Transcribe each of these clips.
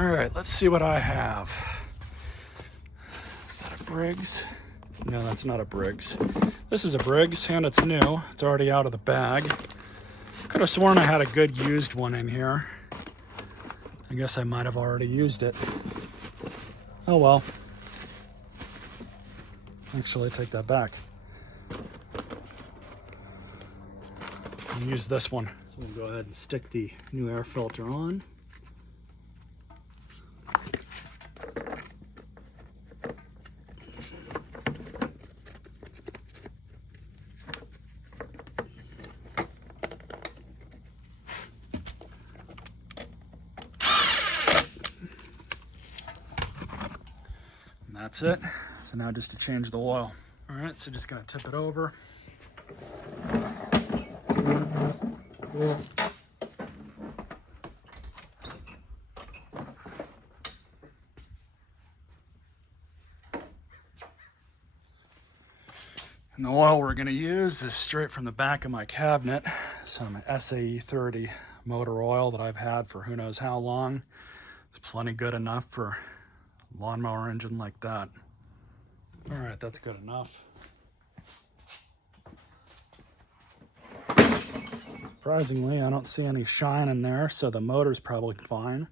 All right, let's see what I have. Is that a Briggs? No, that's not a Briggs. This is a Briggs, and it's new. It's already out of the bag. Could have sworn I had a good used one in here. I guess I might have already used it. Oh well. Actually, take that back. I'll use this one. So we'll go ahead and stick the new air filter on. That's it. So now just to change the oil. All right, so just gonna tip it over. And the oil we're gonna use is straight from the back of my cabinet. Some SAE 30 motor oil that I've had for who knows how long. It's plenty good enough for a lawnmower engine like that. All right, that's good enough. Surprisingly, I don't see any shine in there, so the motor's probably fine.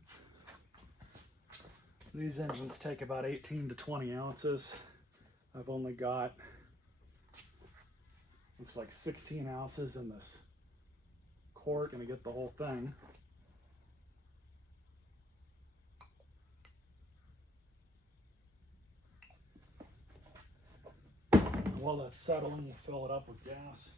These engines take about 18 to 20 ounces. I've only got, looks like 16 ounces in this quart. Gonna get the whole thing. While that's settling, we'll fill it up with gas.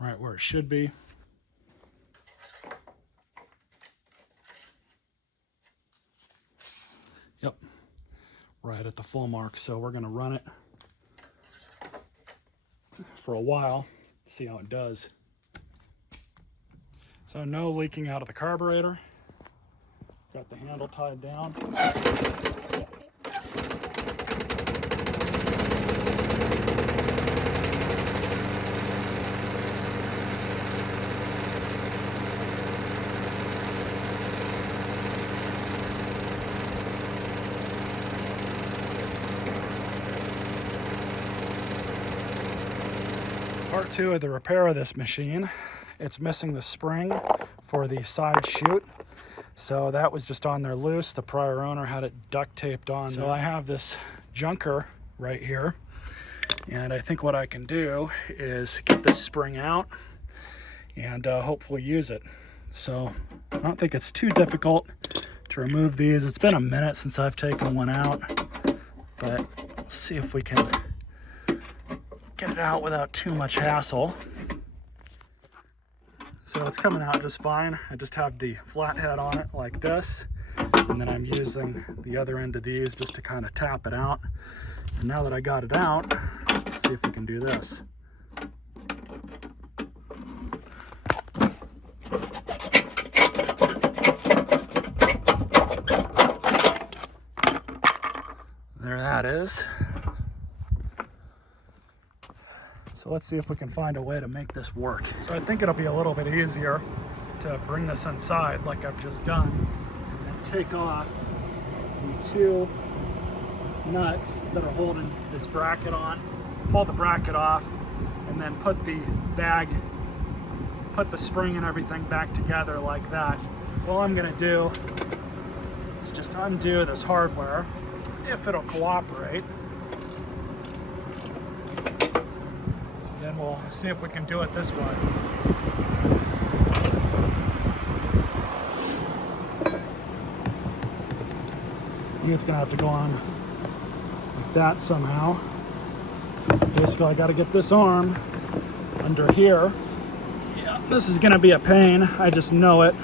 Right where it should be. Yep, right at the full mark. So we're gonna run it for a while, see how it does. So no leaking out of the carburetor. Got the handle tied down. Part two of the repair of this machine. It's missing the spring for the side chute. So that was just on there loose. The prior owner had it duct taped on. So I have this junker right here. And I think what I can do is get this spring out and hopefully use it. So I don't think it's too difficult to remove these. It's been a minute since I've taken one out, but we'll see if we can get it out without too much hassle. So it's coming out just fine. I just have the flathead on it like this, and then I'm using the other end of these just to kind of tap it out. And now that I got it out, let's see if we can do this. There that is. So let's see if we can find a way to make this work. So I think it'll be a little bit easier to bring this inside like I've just done, and then take off the two nuts that are holding this bracket on, pull the bracket off, and then put the bag, put the spring and everything back together like that. So all I'm gonna do is just undo this hardware, if it'll cooperate. Then we'll see if we can do it this way. I think it's gonna have to go on like that somehow. Basically, I gotta get this arm under here. Yeah, this is gonna be a pain. I just know it.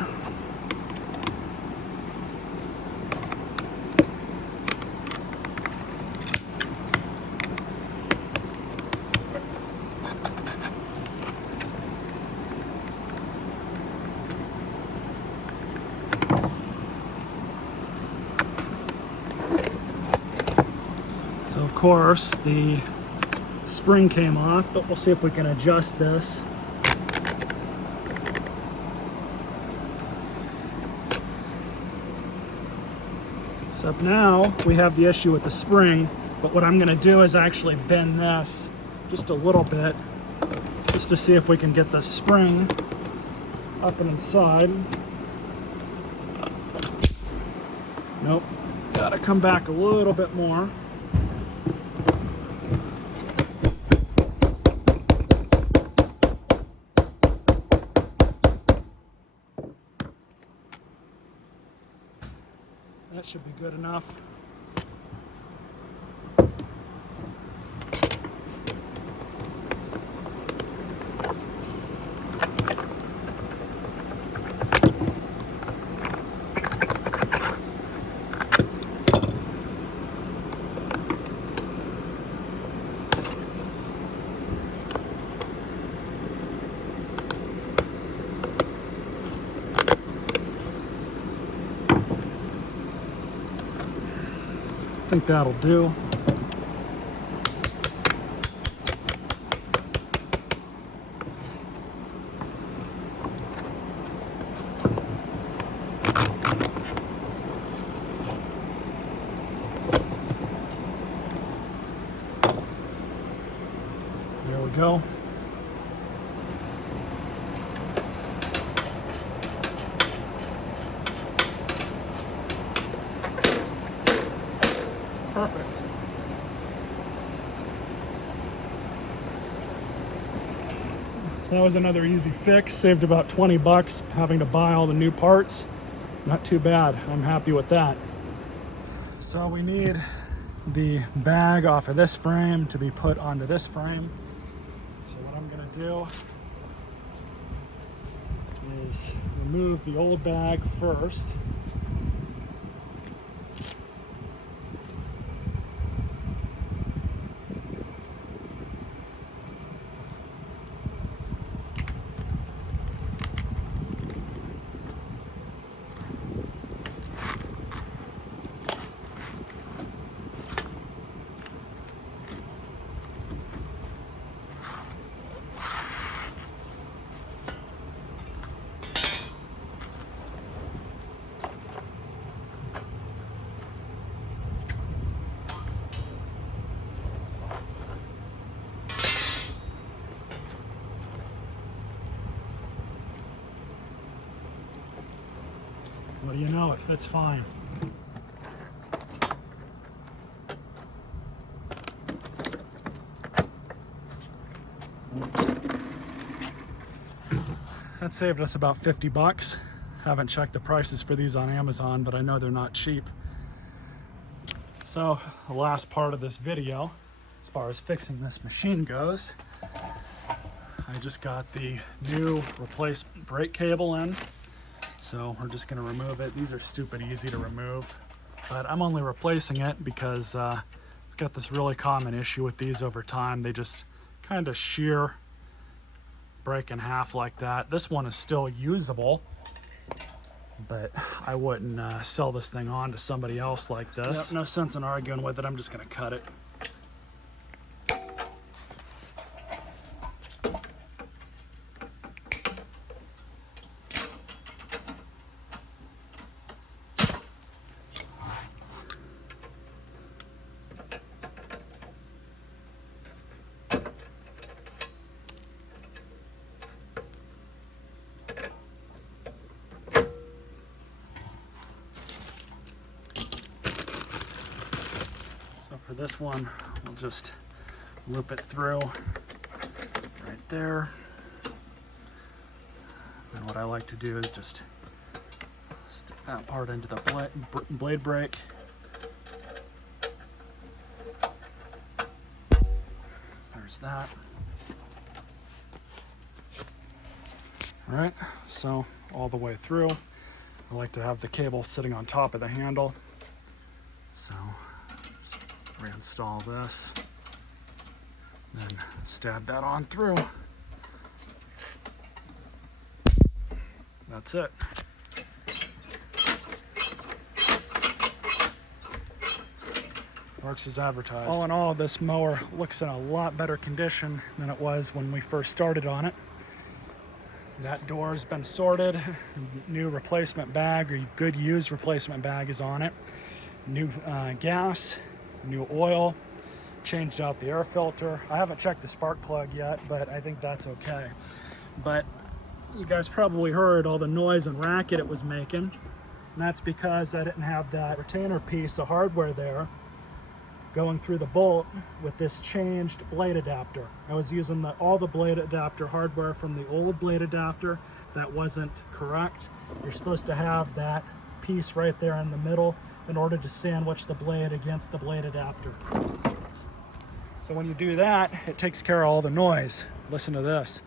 So So of course the spring came off, but we'll see if we can adjust this. So now we have the issue with the spring, but what I'm going to do is actually bend this just a little bit, just to see if we can get the spring up and inside. Nope, gotta come back a little bit more. That should be good enough. I think that'll do. There we go. Perfect. So that was another easy fix. Saved about 20 bucks having to buy all the new parts. Not too bad. I'm happy with that. So we need the bag off of this frame to be put onto this frame. So what I'm going to do is remove the old bag first. What do you know, it fits fine. That saved us about 50 bucks. Haven't checked the prices for these on Amazon, but I know they're not cheap. So the last part of this video, as far as fixing this machine goes, I just got the new replacement brake cable in. So we're just going to remove it. These are stupid easy to remove, but I'm only replacing it because it's got this really common issue with these over time. They just kind of shear, break in half like that. This one is still usable, but I wouldn't sell this thing on to somebody else like this. Yep, no sense in arguing with it. I'm just going to cut it. For this one, we'll just loop it through right there. And what I like to do is just stick that part into the blade brake. There's that. All right, so all the way through. I like to have the cable sitting on top of the handle. So just reinstall this, then stab that on through. That's it. Works as advertised. All in all, this mower looks in a lot better condition than it was when we first started on it. That door has been sorted. New replacement bag, or good used replacement bag, is on it. New gas, new oil, changed out the air filter. I haven't checked the spark plug yet, but I think that's okay. But you guys probably heard all the noise and racket it was making, and that's because I didn't have that retainer piece of hardware there going through the bolt with this changed blade adapter. I was using all the blade adapter hardware from the old blade adapter. That wasn't correct. You're supposed to have that piece right there in the middle in order to sandwich the blade against the blade adapter. So when you do that, it takes care of all the noise. Listen to this.